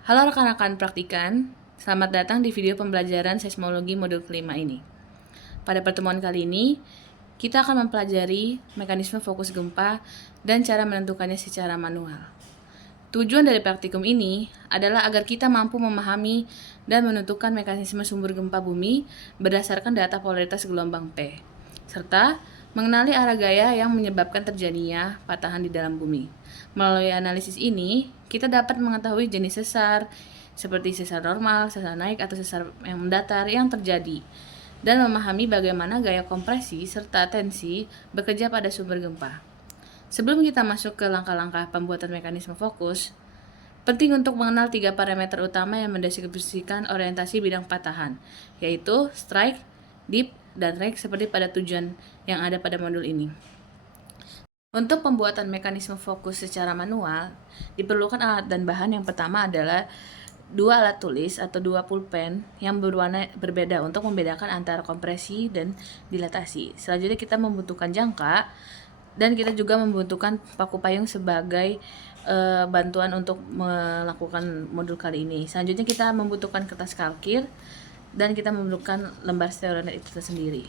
Halo rekan-rekan praktikan, selamat datang di video pembelajaran seismologi modul kelima ini. Pada pertemuan kali ini, kita akan mempelajari mekanisme fokus gempa dan cara menentukannya secara manual. Tujuan dari praktikum ini adalah agar kita mampu memahami dan menentukan mekanisme sumber gempa bumi berdasarkan data polaritas gelombang P, serta mengenali arah gaya yang menyebabkan terjadinya patahan di dalam bumi. Melalui analisis ini, kita dapat mengetahui jenis sesar, seperti sesar normal, sesar naik, atau sesar yang mendatar yang terjadi, dan memahami bagaimana gaya kompresi serta tensi bekerja pada sumber gempa. Sebelum kita masuk ke langkah-langkah pembuatan mekanisme fokus, penting untuk mengenal 3 parameter utama yang mendeskripsikan orientasi bidang patahan, yaitu strike, dip, dan rake seperti pada tujuan yang ada pada modul ini. Untuk pembuatan mekanisme fokus secara manual, diperlukan alat dan bahan. Yang pertama adalah 2 alat tulis atau 2 pulpen yang berwarna berbeda untuk membedakan antara kompresi dan dilatasi. Selanjutnya kita membutuhkan jangka, dan kita juga membutuhkan paku payung sebagai bantuan untuk melakukan modul kali ini. Selanjutnya kita membutuhkan kertas kalkir, dan kita membutuhkan lembar stereonet itu sendiri.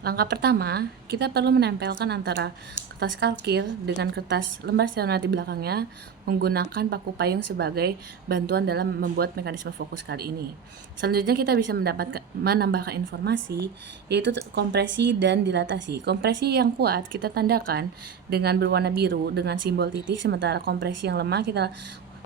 Langkah pertama, kita perlu menempelkan antara kertas kalkir dengan kertas lembar stereonet di belakangnya menggunakan paku payung sebagai bantuan dalam membuat mekanisme fokus kali ini. Selanjutnya kita bisa menambahkan informasi, yaitu kompresi dan dilatasi. Kompresi yang kuat kita tandakan dengan berwarna biru dengan simbol titik, sementara kompresi yang lemah kita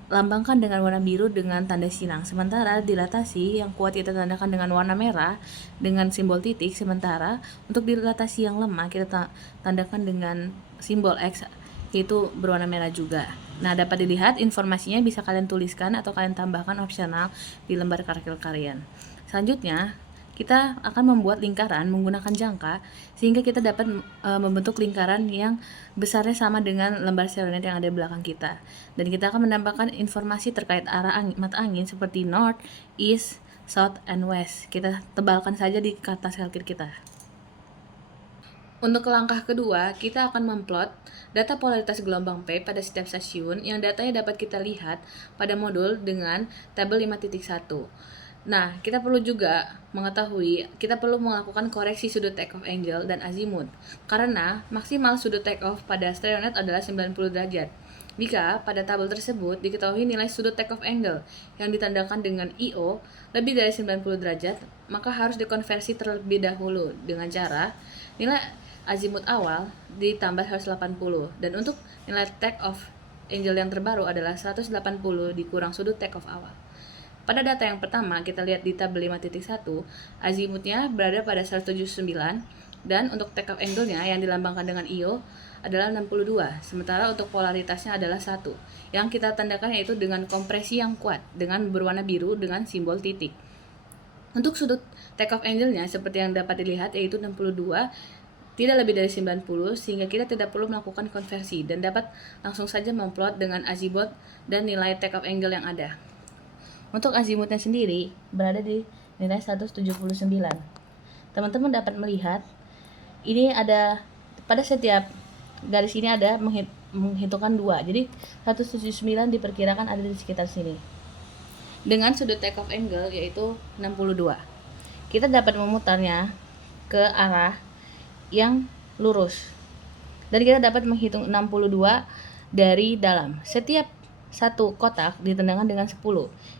lambangkan dengan warna biru dengan tanda silang. Sementara dilatasi yang kuat kita tandakan dengan warna merah dengan simbol titik. Sementara untuk dilatasi yang lemah kita tandakan dengan simbol X, yaitu berwarna merah juga. Nah, dapat dilihat informasinya bisa kalian tuliskan atau kalian tambahkan opsional di lembar kalkil kalian. Selanjutnya, kita akan membuat lingkaran menggunakan jangka sehingga kita dapat membentuk lingkaran yang besarnya sama dengan lembar stereonet yang ada di belakang kita. Dan kita akan menambahkan informasi terkait arah mata angin seperti north, east, south, and west. Kita tebalkan saja di kertas kalkir kita. Untuk langkah kedua, kita akan memplot data polaritas gelombang P pada setiap stasiun yang datanya dapat kita lihat pada modul dengan tabel 5.1. Nah, kita perlu juga mengetahui, kita perlu melakukan koreksi sudut take-off angle dan azimut, karena maksimal sudut take-off pada stereonet adalah 90 derajat. Jika pada tabel tersebut diketahui nilai sudut take-off angle yang ditandakan dengan IO lebih dari 90 derajat, maka harus dikonversi terlebih dahulu dengan cara nilai azimut awal ditambah 180, dan untuk nilai take-off angle yang terbaru adalah 180 dikurang sudut take-off awal. Pada data yang pertama, kita lihat di tabel 5.1, azimutnya berada pada 179, dan untuk take-off angle-nya yang dilambangkan dengan IO adalah 62, sementara untuk polaritasnya adalah 1, yang kita tandakan yaitu dengan kompresi yang kuat, dengan berwarna biru dengan simbol titik. Untuk sudut take-off angle-nya seperti yang dapat dilihat yaitu 62, tidak lebih dari 90, sehingga kita tidak perlu melakukan konversi, dan dapat langsung saja memplot dengan azimut dan nilai take-off angle yang ada. Untuk azimutnya sendiri berada di nilai 179. Teman-teman dapat melihat ini ada pada setiap garis ini ada menghitungkan 2. Jadi 179 diperkirakan ada di sekitar sini. Dengan sudut take off angle yaitu 62. Kita dapat memutarnya ke arah yang lurus. Dan kita dapat menghitung 62 dari dalam. Setiap satu kotak ditandangkan dengan 10.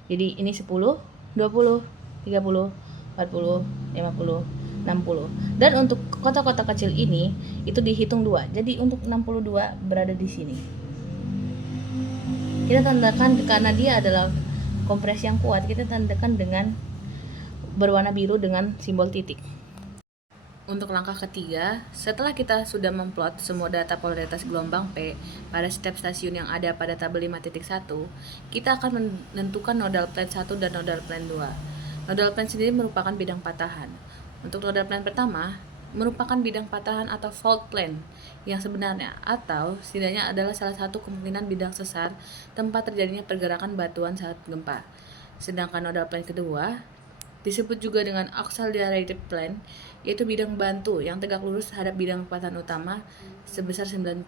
Jadi ini 10, 20, 30, 40, 50, 60. Dan untuk kotak-kotak kecil ini itu dihitung 2. Jadi untuk 62 berada di sini. Kita tandakan karena dia adalah kompresi yang kuat, kita tandakan dengan berwarna biru dengan simbol titik. Untuk langkah ketiga, setelah kita sudah memplot semua data polaritas gelombang P pada setiap stasiun yang ada pada tabel 5.1, kita akan menentukan nodal plane 1 dan nodal plane 2. Nodal plane sendiri merupakan bidang patahan. Untuk nodal plane pertama, merupakan bidang patahan atau fault plane yang sebenarnya, atau setidaknya adalah salah satu kemungkinan bidang sesar tempat terjadinya pergerakan batuan saat gempa. Sedangkan nodal plane kedua disebut juga dengan auxiliary plane, yaitu bidang bantu yang tegak lurus terhadap bidang patahan utama sebesar 90.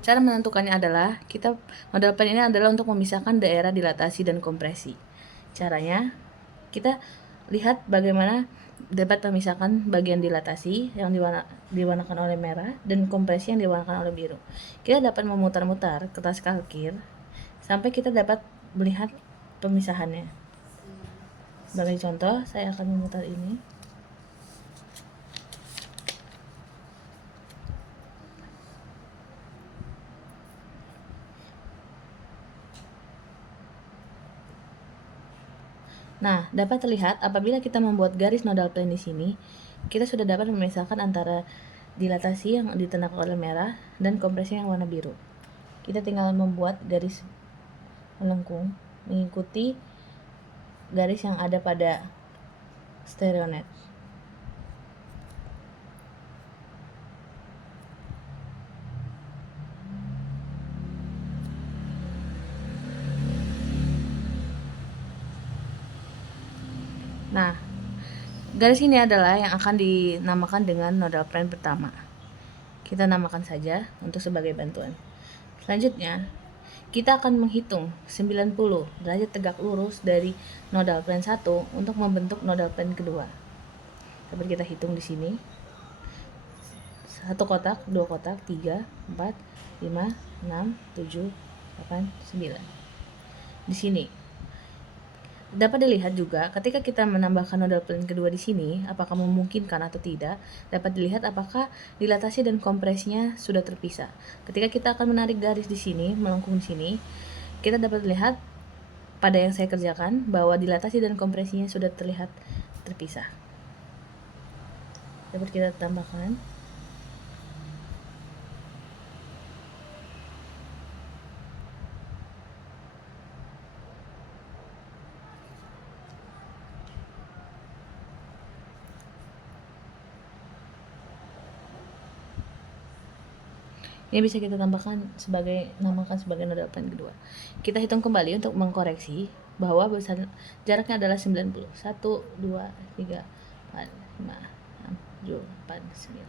Cara menentukannya adalah model plan ini adalah untuk memisahkan daerah dilatasi dan kompresi. Caranya kita lihat bagaimana dapat memisahkan bagian dilatasi yang diwarnakan oleh merah dan kompresi yang diwarnakan oleh biru. Kita dapat memutar-mutar kertas kalkir sampai kita dapat melihat pemisahannya. Sebagai contoh, saya akan memutar ini. Nah, dapat terlihat apabila kita membuat garis nodal plane di sini, kita sudah dapat memisahkan antara dilatasi yang ditandai oleh merah dan kompresi yang warna biru. Kita tinggal membuat garis melengkung mengikuti garis yang ada pada stereonet. Nah, garis ini adalah yang akan dinamakan dengan nodal plane pertama. Kita namakan saja untuk sebagai bantuan. Selanjutnya, kita akan menghitung 90 derajat tegak lurus dari nodal plane 1 untuk membentuk nodal plane kedua. Dapat kita hitung di sini. 1 kotak, 2 kotak, 3, 4, 5, 6, 7, 8, 9. Di sini dapat dilihat juga ketika kita menambahkan nodal plane kedua di sini, apakah memungkinkan atau tidak, dapat dilihat apakah dilatasi dan kompresinya sudah terpisah. Ketika kita akan menarik garis di sini, melengkung di sini, kita dapat lihat pada yang saya kerjakan bahwa dilatasi dan kompresinya sudah terlihat terpisah. Dapat kita tambahkan. Ini bisa kita namakan sebagai nodal plane kedua. Kita hitung kembali untuk mengkoreksi bahwa jaraknya adalah 90. 1, 2, 3, 4, 5, 6, 7, 8, 9.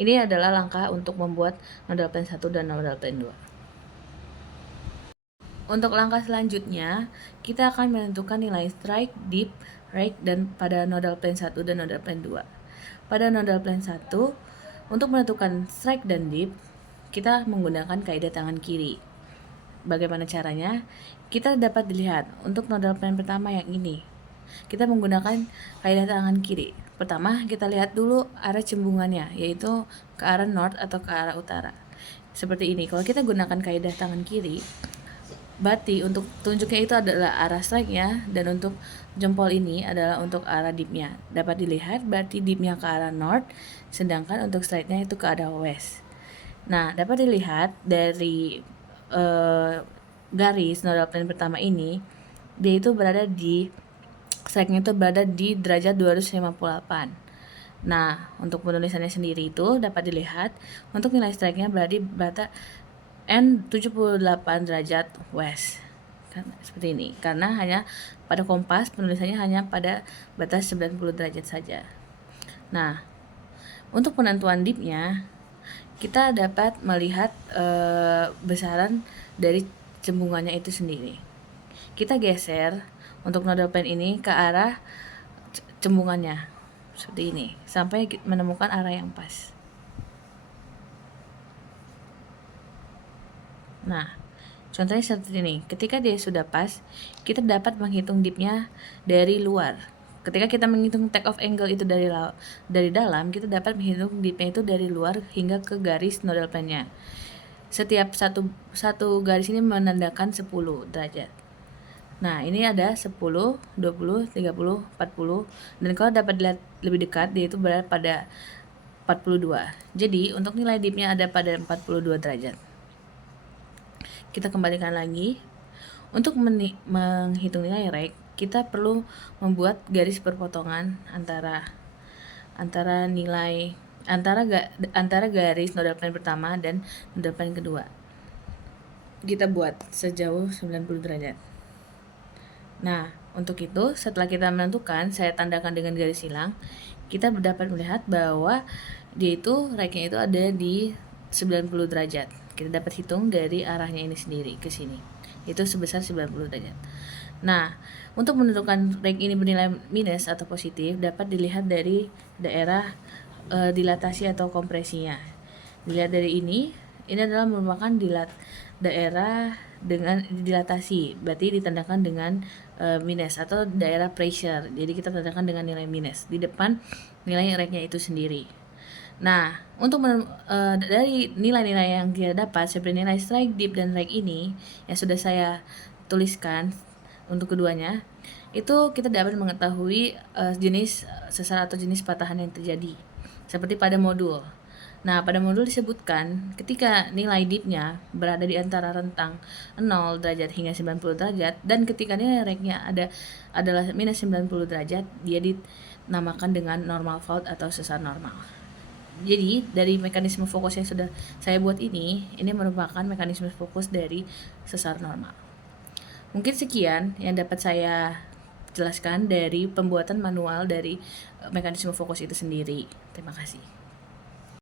Ini adalah langkah untuk membuat nodal plane 1 dan nodal plane 2. Untuk langkah selanjutnya, kita akan menentukan nilai strike, dip, rake dan pada nodal plane 1 dan nodal plane 2. Pada nodal plane 1, untuk menentukan strike dan dip, kita menggunakan kaidah tangan kiri. Bagaimana caranya? Kita dapat dilihat untuk nodal plane pertama yang ini. Kita menggunakan kaidah tangan kiri. Pertama, kita lihat dulu arah cembungannya, yaitu ke arah north atau ke arah utara. Seperti ini. Kalau kita gunakan kaidah tangan kiri, berarti untuk tunjuknya itu adalah arah strike-nya, dan untuk jempol ini adalah untuk arah dip-nya. Dapat dilihat berarti dip-nya ke arah north, sedangkan untuk strike-nya itu ke arah west. Nah, dapat dilihat dari garis nodal plane pertama ini, dia itu berada di strike-nya itu berada di derajat 258. Nah, untuk penulisannya sendiri itu dapat dilihat untuk nilai strike-nya berada N78 derajat west. Seperti ini, karena hanya pada kompas penulisannya hanya pada batas 90 derajat saja. Nah, untuk penentuan dip-nya, kita dapat melihat besaran dari cembungannya itu sendiri. Kita geser untuk nodal plane ini ke arah cembungannya seperti ini sampai menemukan arah yang pas. Nah, contohnya seperti ini. Ketika dia sudah pas, kita dapat menghitung dipnya dari luar. Ketika kita menghitung take off angle itu dari dalam, kita dapat menghitung dipnya itu dari luar hingga ke garis nodal plane-nya. Setiap satu garis ini menandakan 10 derajat. Nah, ini ada 10, 20, 30, 40, dan kalau dapat dilihat lebih dekat, dia itu berada pada 42. Jadi, untuk nilai dipnya ada pada 42 derajat. Kita kembalikan lagi. Untuk menghitung nilai rake, kita perlu membuat garis perpotongan antara garis nodal plane pertama dan nodal plane kedua. Kita buat sejauh 90 derajat. Nah, untuk itu setelah kita menentukan, saya tandakan dengan garis silang, kita dapat melihat bahwa dia itu rake-nya itu ada di 90 derajat. Kita dapat hitung dari arahnya ini sendiri ke sini. Itu sebesar 90 derajat. Nah, untuk menentukan rake ini bernilai minus atau positif dapat dilihat dari daerah dilatasi atau kompresinya. Dilihat dari ini adalah merupakan daerah dengan dilatasi, berarti ditandakan dengan minus atau daerah pressure. Jadi kita tandakan dengan nilai minus di depan nilai rake-nya itu sendiri. Nah, untuk dari nilai-nilai yang kita dapat seperti nilai strike dip dan rake ini yang sudah saya tuliskan untuk keduanya, itu kita dapat mengetahui jenis sesar atau jenis patahan yang terjadi seperti pada modul. Nah, pada modul disebutkan ketika nilai dipnya berada di antara rentang 0 derajat hingga 90 derajat dan ketika nilai rake-nya adalah minus 90 derajat, dia dinamakan dengan normal fault atau sesar normal. Jadi dari mekanisme fokus yang sudah saya buat ini merupakan mekanisme fokus dari sesar normal. Mungkin sekian yang dapat saya jelaskan dari pembuatan manual dari mekanisme fokus itu sendiri. Terima kasih.